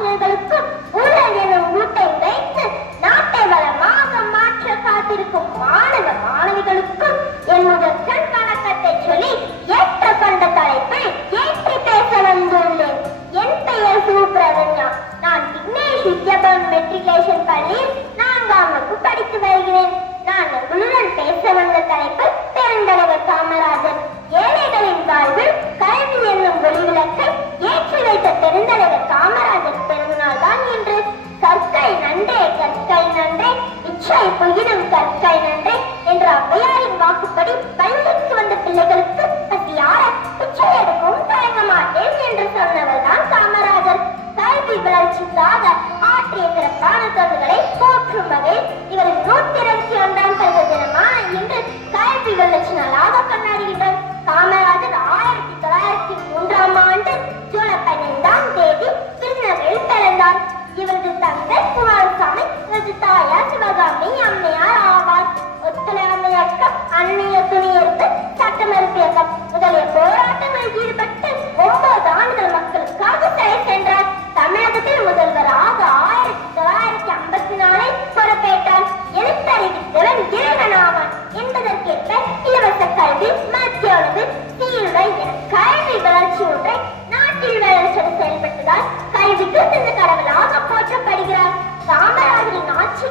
ஆசிரியர்களுக்கும் ஊழல் எனும் ஊட்டை வைத்து நாட்டை வளமாக மாற்ற காத்திருக்கும் மாணவ மாணவிகளுக்கும் என் முதற்கண் வணக்கத்தை சொல்லி ஏற்றுக்கொண்ட தலைப்பில் ஏற்றி பேச வந்துள்ளேன். என் பெயர் சுப்ரதன்யா. நான் விக்னேஷ் வித்யாபவன் மெட்ரிகுலேஷன் பள்ளியில் 4ஆம் வகுப்பு படித்து வருகிறேன். நான் உங்களுடன் பேச வந்த தலைப்பு பெருந்தலைவர் காமராஜர். ஏழைகளின் வாழ்வில் கல்வி என்னும் ஒளிவிளக்கை ஏற்றி வைத்த பெருந்தலைவர் காமராஜர் பிறந்தநாள் தான் இன்று. கற்கை நன்றே கற்கை நன்றே இச்சை புகிடும் கற்கை நன்றே என்ற ஔவையாரின் வாக்குப்படி பள்ளிக்கு வந்த பிள்ளைகளுக்கு பசியார பிச்சை எடுக்கவும் தயங்க மாட்டேன் என்று சொன்னவர் தான் காமராஜர். கல்வி வளர்ச்சிக்காக ஆற்றிய சிறப்பான தொண்டுகளை போற்றும் வகையில் இவரின் 121ஆம் பிறந்த தினமான இன்று கல்வி வளர்ச்சி நாளாக கொண்டாடுகின்றனர். காமராஜர் 1903ஆம் ஆண்டு ஜூலை 15ஆம் தேதி திருநெல்வேலியில் பிறந்தார். இவரது தந்தை குமாரசாமி, இவரது தாயார் சிவகாமி அம்மையார் ஆவார். ஒத்துழையாமை இயக்கம், அந்நிய துணியெடுப்பு, சட்ட மறுப்பு இயக்கம் முதலிய போராட்டங்களில் ஈடுபட்டு 9 ஆண்டுகள் மக்களுக்காக சிறை சென்றார். தமிழகத்தில் முதல்வராக 1954 பொறுப்பேற்றார். எழுத்தறிவித்தவன் இறைவனாவான் என்பதற்கேற்ப இலவச கல்வி, மத்திய உணவு, சீருடை என கல்வி வளர்ச்சி ஒன்றை நாட்டில் வளர்ச்சி செயல்பட்டதால் கல்விக்கு சிறந்த கடவுளாக போற்றப்படுகிறார். காமராஜரின் ஆட்சி